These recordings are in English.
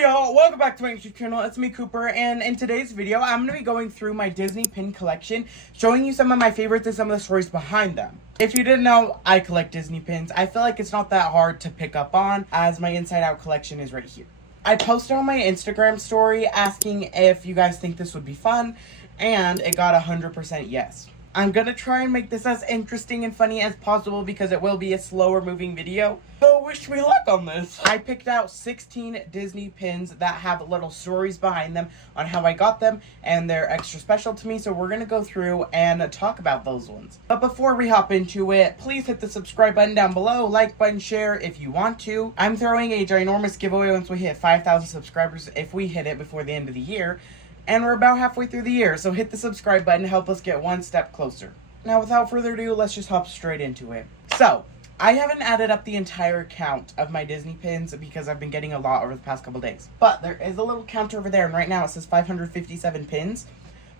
Hey y'all, welcome back to my YouTube channel. It's me, Cooper, and in today's video, I'm going to be going through my Disney pin collection, showing you some of my favorites and some of the stories behind them. If you didn't know, I collect Disney pins. I feel like it's not that hard to pick up on, as my Inside Out collection is right here. I posted on my Instagram story asking if you guys think this would be fun, and it got 100% yes. I'm gonna try and make this as interesting and funny as possible because it will be a slower moving video. So wish me luck on this. I picked out 16 Disney pins that have little stories behind them on how I got them, and they're extra special to me, so we're gonna go through and talk about those ones. But before we hop into it, please hit the subscribe button down below, like button, share if you want to. I'm throwing a ginormous giveaway once we hit 5,000 subscribers if we hit it before the end of the year. And we're about halfway through the year, so hit the subscribe button to help us get one step closer. Now, without further ado, let's just hop straight into it. So, I haven't added up the entire count of my Disney pins because I've been getting a lot over the past couple days. But there is a little count over there, and right now it says 557 pins.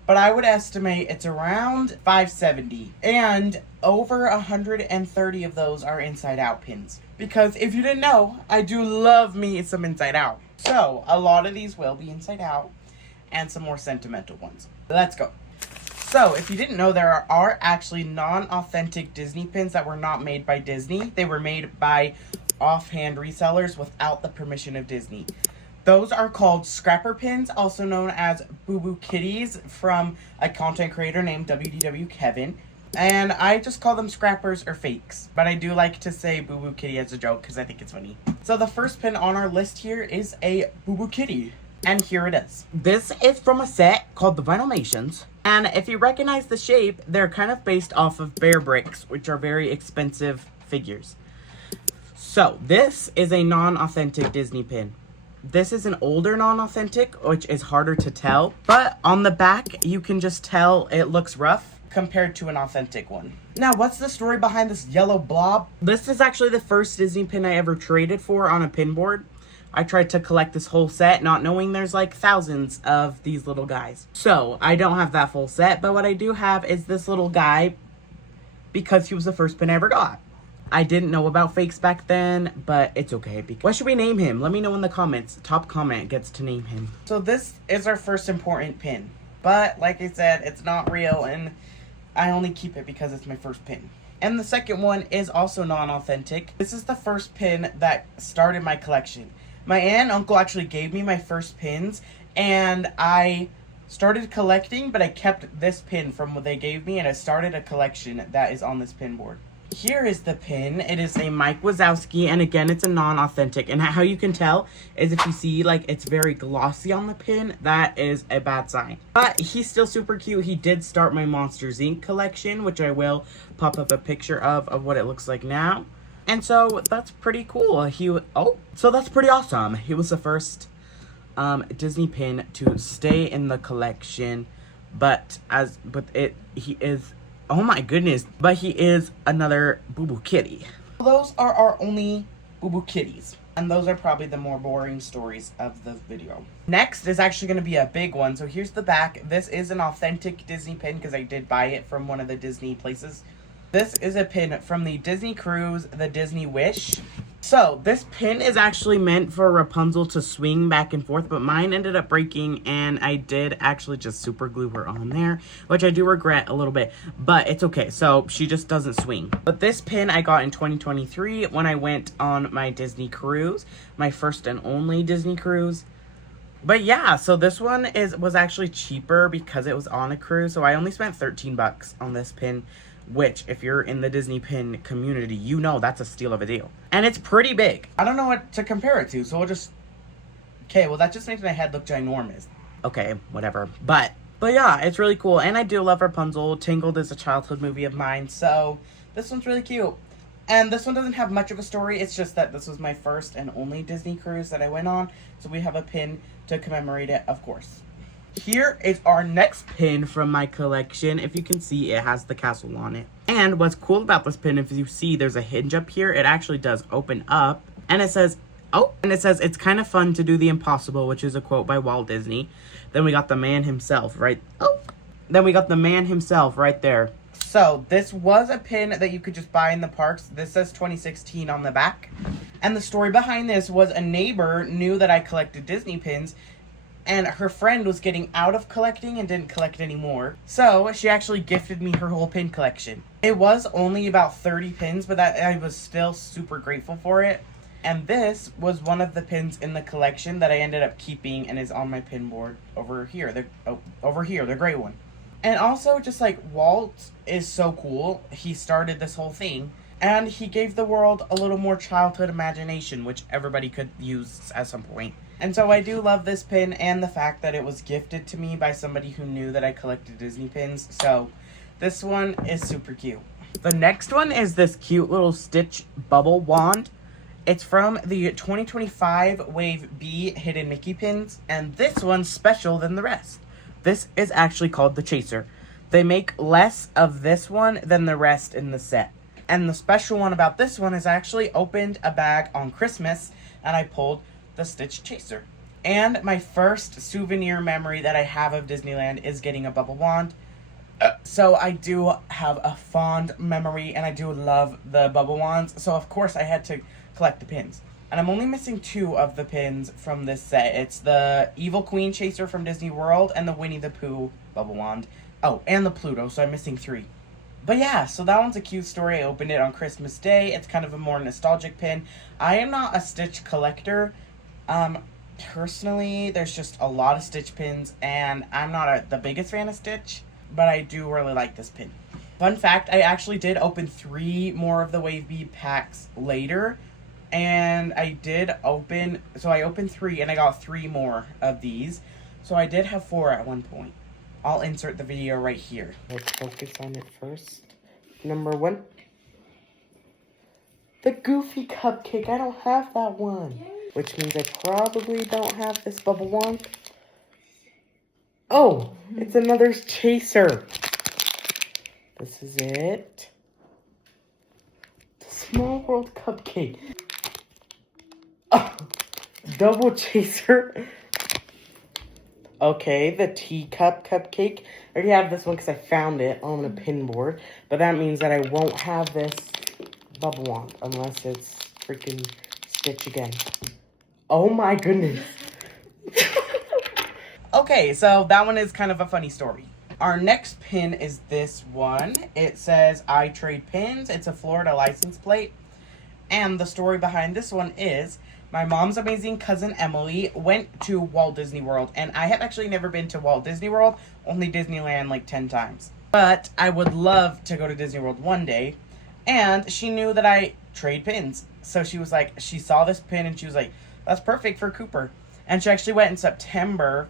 But I would estimate it's around 570. And over 130 of those are Inside Out pins. Because if you didn't know, I do love me some Inside Out. So, a lot of these will be Inside Out, and some more sentimental ones. Let's go. So, if you didn't know, there are actually non-authentic Disney pins that were not made by Disney. They were made by offhand resellers without the permission of Disney. Those are called scrapper pins, also known as Boo Boo Kitties, from a content creator named WDW Kevin. And I just call them scrappers or fakes. But I do like to say Boo Boo Kitty as a joke because I think it's funny. So the first pin on our list here is a Boo Boo Kitty. And here it is. This is from a set called the Vinylmations. And if you recognize the shape, they're kind of based off of Bear Bricks, which are very expensive figures. So, this is a non-authentic Disney pin. This is an older non-authentic, which is harder to tell. But on the back, you can just tell it looks rough compared to an authentic one. Now, what's the story behind this yellow blob? This is actually the first Disney pin I ever traded for on a pin board. I tried to collect this whole set, not knowing there's like thousands of these little guys. So, I don't have that full set, but what I do have is this little guy because he was the first pin I ever got. I didn't know about fakes back then, but it's okay. What should we name him? Let me know in the comments. Top comment gets to name him. So this is our first important pin. But, like I said, it's not real, and I only keep it because it's my first pin. And the second one is also non-authentic. This is the first pin that started my collection. My aunt and uncle actually gave me my first pins, and I started collecting, but I kept this pin from what they gave me, and I started a collection that is on this pin board. Here is the pin. It is a Mike Wazowski, and again, it's a non-authentic. And how you can tell is if you see, like, it's very glossy on the pin, that is a bad sign. But he's still super cute. He did start my Monsters, Inc. collection, which I will pop up a picture of what it looks like now. And so, that's pretty cool. So that's pretty awesome. He was the first Disney pin to stay in the collection, he is, oh my goodness, but he is another Boo Boo Kitty. Those are our only Boo Boo Kitties, and those are probably the more boring stories of the video. Next is actually going to be a big one, so here's the back. This is an authentic Disney pin because I did buy it from one of the Disney places. This is a pin from the Disney Cruise, the Disney Wish. So, this pin is actually meant for Rapunzel to swing back and forth, but mine ended up breaking, and I did actually just super glue her on there, which I do regret a little bit, but it's okay. So, she just doesn't swing. But this pin I got in 2023 when I went on my Disney cruise, my first and only Disney cruise. But yeah, so this one was actually cheaper because it was on a cruise, so I only spent 13 bucks on this pin. Which, if you're in the Disney pin community, you know that's a steal of a deal. And it's pretty big. I don't know what to compare it to, so we'll just... Okay, well, that just makes my head look ginormous. Okay, whatever. But yeah, it's really cool. And I do love Rapunzel. Tangled is a childhood movie of mine, so this one's really cute. And this one doesn't have much of a story. It's just that this was my first and only Disney cruise that I went on. So we have a pin to commemorate it, of course. Here is our next pin from my collection. If you can see, it has the castle on it. And what's cool about this pin, if you see there's a hinge up here, it actually does open up. And it says, it's kind of fun to do the impossible, which is a quote by Walt Disney. Then we got the man himself right there. So, this was a pin that you could just buy in the parks. This says 2016 on the back. And the story behind this was a neighbor knew that I collected Disney pins, and her friend was getting out of collecting and didn't collect anymore. So she actually gifted me her whole pin collection. It was only about 30 pins, but I was still super grateful for it. And this was one of the pins in the collection that I ended up keeping and is on my pin board over here. The gray one. And also, just like, Walt is so cool. He started this whole thing. And he gave the world a little more childhood imagination, which everybody could use at some point. And so I do love this pin and the fact that it was gifted to me by somebody who knew that I collected Disney pins. So this one is super cute. The next one is this cute little Stitch bubble wand. It's from the 2025 Wave B Hidden Mickey pins, and this one's special than the rest. This is actually called the Chaser. They make less of this one than the rest in the set. And the special one about this one is I actually opened a bag on Christmas, and I pulled the Stitch Chaser. And my first souvenir memory that I have of Disneyland is getting a bubble wand. So I do have a fond memory, and I do love the bubble wands. So of course I had to collect the pins. And I'm only missing 2 of the pins from this set. It's the Evil Queen Chaser from Disney World and the Winnie the Pooh bubble wand. Oh, and the Pluto, so I'm missing 3. But yeah, so that one's a cute story. I opened it on Christmas Day. It's kind of a more nostalgic pin. I am not a Stitch collector. Personally, there's just a lot of Stitch pins, and I'm not the biggest fan of Stitch, but I do really like this pin. Fun fact, I actually did open 3 more of the Wave B packs later, and I opened 3, and I got 3 more of these, so I did have 4 at one point. I'll insert the video right here. Let's focus on it first. Number 1. The Goofy Cupcake. I don't have that one. Which means I probably don't have this bubble wand. Oh, it's another Chaser. This is it. The Small World Cupcake. Oh, double Chaser. Okay, the Teacup Cupcake. I already have this one because I found it on a pin board. But that means that I won't have this bubble wand unless it's freaking Stitch again. Oh my goodness. Okay, so that one is kind of a funny story. Our next pin is this one. It says, I trade pins. It's a Florida license plate. And the story behind this one is, my mom's amazing cousin Emily went to Walt Disney World. And I have actually never been to Walt Disney World, only Disneyland like 10 times. But I would love to go to Disney World one day. And she knew that I trade pins. So she was like, she saw this pin and she was like, that's perfect for Cooper. And she actually went in September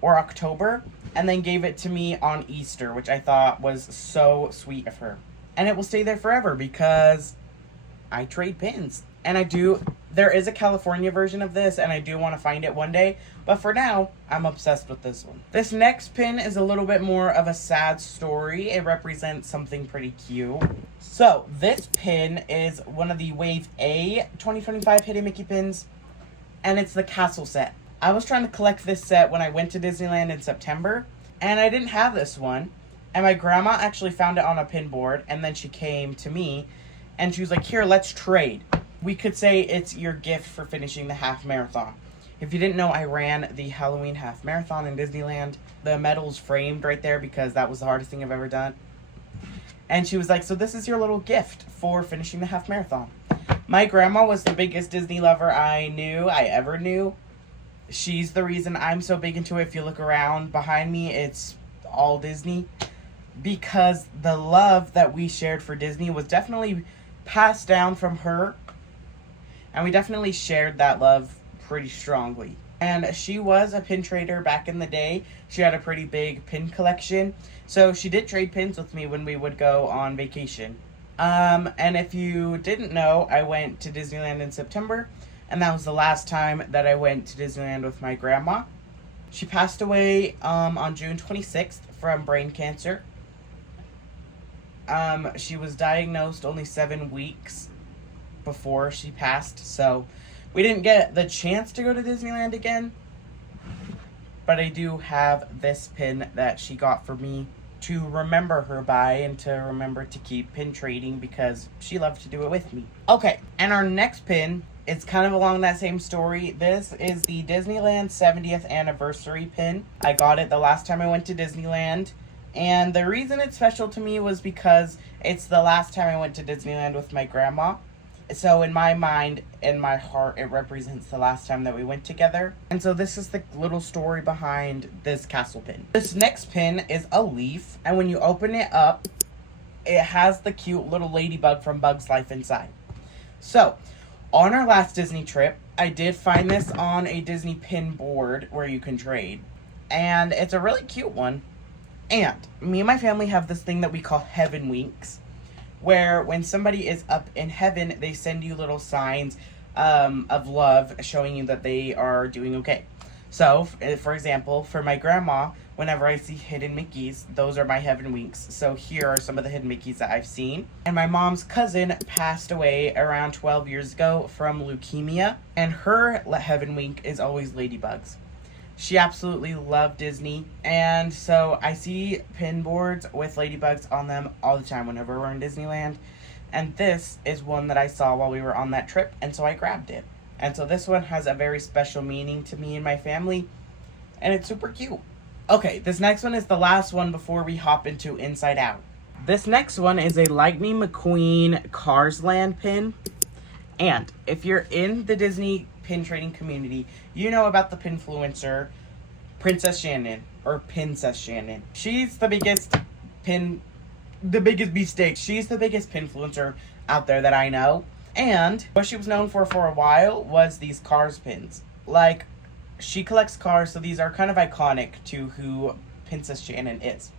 or October and then gave it to me on Easter, which I thought was so sweet of her. And it will stay there forever because I trade pins. And there is a California version of this, and I do want to find it one day. But for now, I'm obsessed with this one. This next pin is a little bit more of a sad story. It represents something pretty cute. So, this pin is one of the Wave A 2025 Hidden Mickey pins, and it's the Castle set. I was trying to collect this set when I went to Disneyland in September, and I didn't have this one. And my grandma actually found it on a pin board, and then she came to me, and she was like, here, let's trade. We could say it's your gift for finishing the half marathon. If you didn't know, I ran the Halloween half marathon in Disneyland. The medal's framed right there because that was the hardest thing I've ever done. And she was like, so this is your little gift for finishing the half marathon. My grandma was the biggest Disney lover I ever knew. She's the reason I'm so big into it. If you look around behind me, it's all Disney. Because the love that we shared for Disney was definitely passed down from her. And we definitely shared that love pretty strongly. And she was a pin trader back in the day. She had a pretty big pin collection. So she did trade pins with me when we would go on vacation. And if you didn't know, I went to Disneyland in September. And that was the last time that I went to Disneyland with my grandma. She passed away on June 26th from brain cancer. She was diagnosed only 7 weeks before she passed, so we didn't get the chance to go to Disneyland again. But I do have this pin that she got for me to remember her by and to remember to keep pin trading because she loved to do it with me. Okay, and our next pin it's kind of along that same story. This is the Disneyland 70th anniversary pin. I got it the last time I went to Disneyland. And the reason it's special to me was because it's the last time I went to Disneyland with my grandma. So in my mind, in my heart, it represents the last time that we went together. And so this is the little story behind this castle pin. This next pin is a leaf. And when you open it up, it has the cute little ladybug from Bug's Life inside. So, on our last Disney trip, I did find this on a Disney pin board where you can trade. And it's a really cute one. And me and my family have this thing that we call Heaven Winks, where when somebody is up in heaven, they send you little signs of love showing you that they are doing okay. So, for example, for my grandma, whenever I see hidden Mickeys, those are my Heaven Winks. So here are some of the hidden Mickeys that I've seen. And my mom's cousin passed away around 12 years ago from leukemia. And her Heaven Wink is always ladybugs. She absolutely loved Disney. And so I see pin boards with ladybugs on them all the time whenever we're in Disneyland. And this is one that I saw while we were on that trip. And so I grabbed it. And so this one has a very special meaning to me and my family. And it's super cute. Okay, this next one is the last one before we hop into Inside Out. This next one is a Lightning McQueen Cars Land pin. And if you're in the Disney pin trading community, you know about the pinfluencer Princess Shannon, or Pincess Shannon. She's the biggest beefsteak. She's the biggest pinfluencer out there that I know. And what she was known for a while was these Cars pins. Like, she collects cars, so these are kind of iconic to who Princess Shannon is.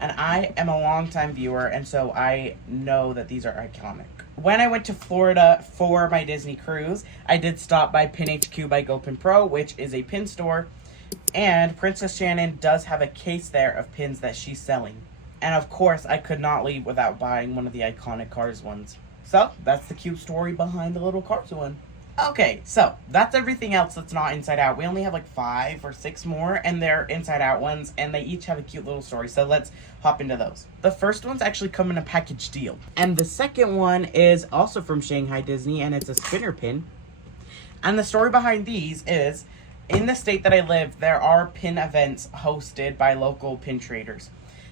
And I am a longtime viewer, and so I know that these are iconic. When I went to Florida for my Disney cruise, I did stop by Pin HQ by GoPin Pro, which is a pin store. And Princess Shannon does have a case there of pins that she's selling. And of course, I could not leave without buying one of the iconic Cars ones. So, that's the cute story behind the little Cars one. Okay, so that's everything else that's not Inside Out. We only have like 5 or 6 more, and they're Inside Out ones, and they each have a cute little story. So let's hop into those. The first one's actually come in a package deal. And the second one is also from Shanghai Disney, and it's a spinner pin. And the story behind these is, in the state that I live, there are pin events hosted by local pin traders.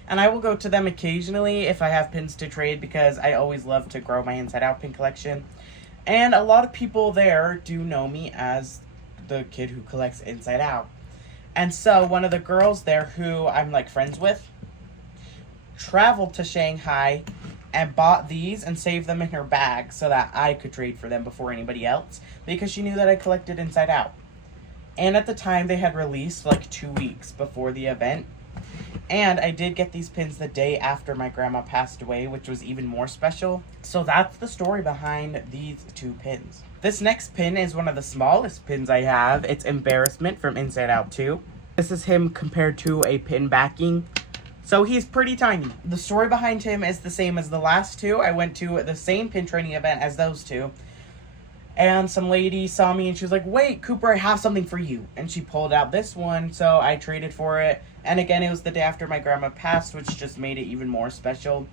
And I will go to them occasionally if I have pins to trade, because I always love to grow my Inside Out pin collection. And a lot of people there do know me as the kid who collects Inside Out. And so one of the girls there who I'm like friends with traveled to Shanghai and bought these and saved them in her bag so that I could trade for them before anybody else, because she knew that I collected Inside Out. And at the time they had released like 2 weeks before the event. And I did get these pins the day after my grandma passed away, which was even more special. So that's the story behind these 2 pins. This next pin is one of the smallest pins I have. It's Embarrassment from Inside Out 2. This is him compared to a pin backing. So he's pretty tiny. The story behind him is the same as the last 2. I went to the same pin trading event as those 2. And some lady saw me and she was like, "Wait, Cooper, I have something for you." And she pulled out this one, so I traded for it. And again, it was the day after my grandma passed, which just made it even more special.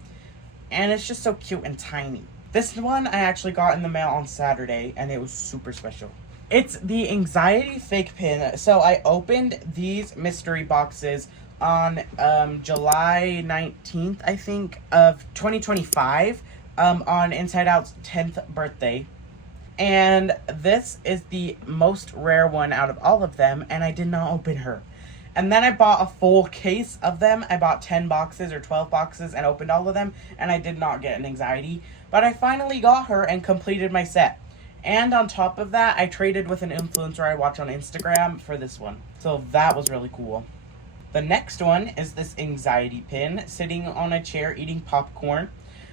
And it's just so cute and tiny. This one I actually got in the mail on Saturday, and it was super special. It's the Anxiety Fake Pin. So I opened these mystery boxes on July 19th, I think, of 2025, on Inside Out's 10th birthday. And this is the most rare one out of all of them, and I did not open her. And then I bought a full case of them. I bought 10 boxes or 12 boxes and opened all of them, and I did not get an anxiety. But I finally got her and completed my set. And on top of that, I traded with an influencer I watch on Instagram for this one. So that was really cool. The next one is this anxiety pin, sitting on a chair eating popcorn.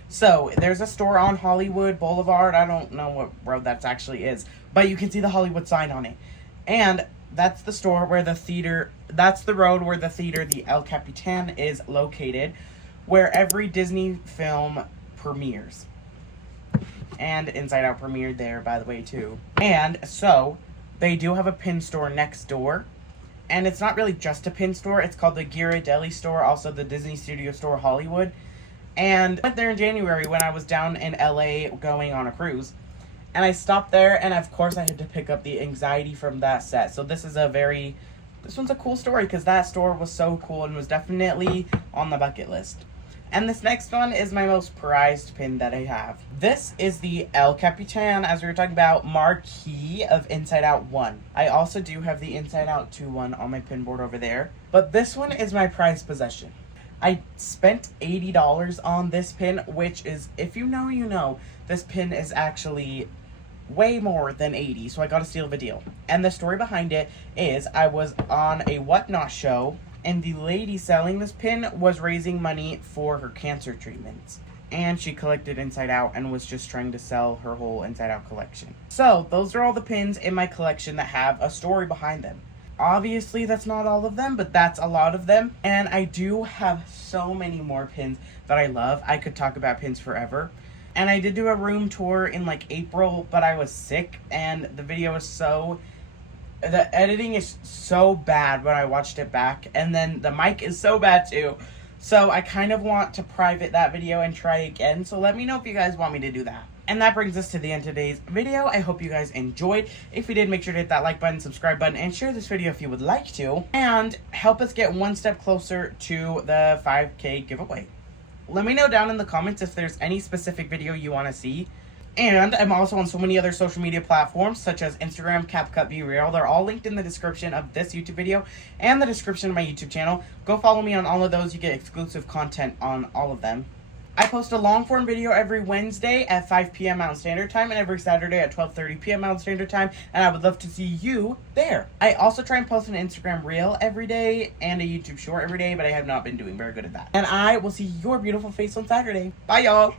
So, there's a store on Hollywood Boulevard. I don't know what road that actually is, but you can see the Hollywood sign on it. And that's the store where the theater, that's the road where the theater, the El Capitan, is located, where every Disney film premieres. And Inside Out premiered there, by the way, too. And so, they do have a pin store next door. And it's not really just a pin store. It's called the Ghirardelli store, also the Disney Studio Store Hollywood. And I went there in January when I was down in LA going on a cruise. And I stopped there, and of course I had to pick up the Anxiety from that set. So this one's a cool story because that store was so cool and was definitely on the bucket list. And this next one is my most prized pin that I have. This is the El Capitan, as we were talking about, marquee of Inside Out 1. I also do have the Inside Out 2 one on my pin board over there. But this one is my prized possession. I spent $80 on this pin, which is, if you know, you know, this pin is actually way more than 80, so I got a steal of a deal. And the story behind it is I was on a Whatnot show, and the lady selling this pin was raising money for her cancer treatments. And she collected Inside Out and was just trying to sell her whole Inside Out collection. So, those are all the pins in my collection that have a story behind them. Obviously, that's not all of them, but that's a lot of them. And I do have so many more pins that I love. I could talk about pins forever. And I did do a room tour in like April, but I was sick, and the video was the editing is so bad when I watched it back, and then the mic is so bad too. So I kind of want to private that video and try again, so let me know if you guys want me to do that. And that brings us to the end of today's video. I hope you guys enjoyed. If you did, make sure to hit that like button, subscribe button, and share this video if you would like to. And help us get one step closer to the 5K giveaway. Let me know down in the comments if there's any specific video you want to see. And I'm also on so many other social media platforms, such as Instagram, CapCut, BeReal. They're all linked in the description of this YouTube video and the description of my YouTube channel. Go follow me on all of those. You get exclusive content on all of them. I post a long form video every Wednesday at 5 p.m. Mountain Standard Time and every Saturday at 12:30 p.m. Mountain Standard Time, and I would love to see you there. I also try and post an Instagram Reel every day and a YouTube Short every day, but I have not been doing very good at that. And I will see your beautiful face on Saturday. Bye, y'all!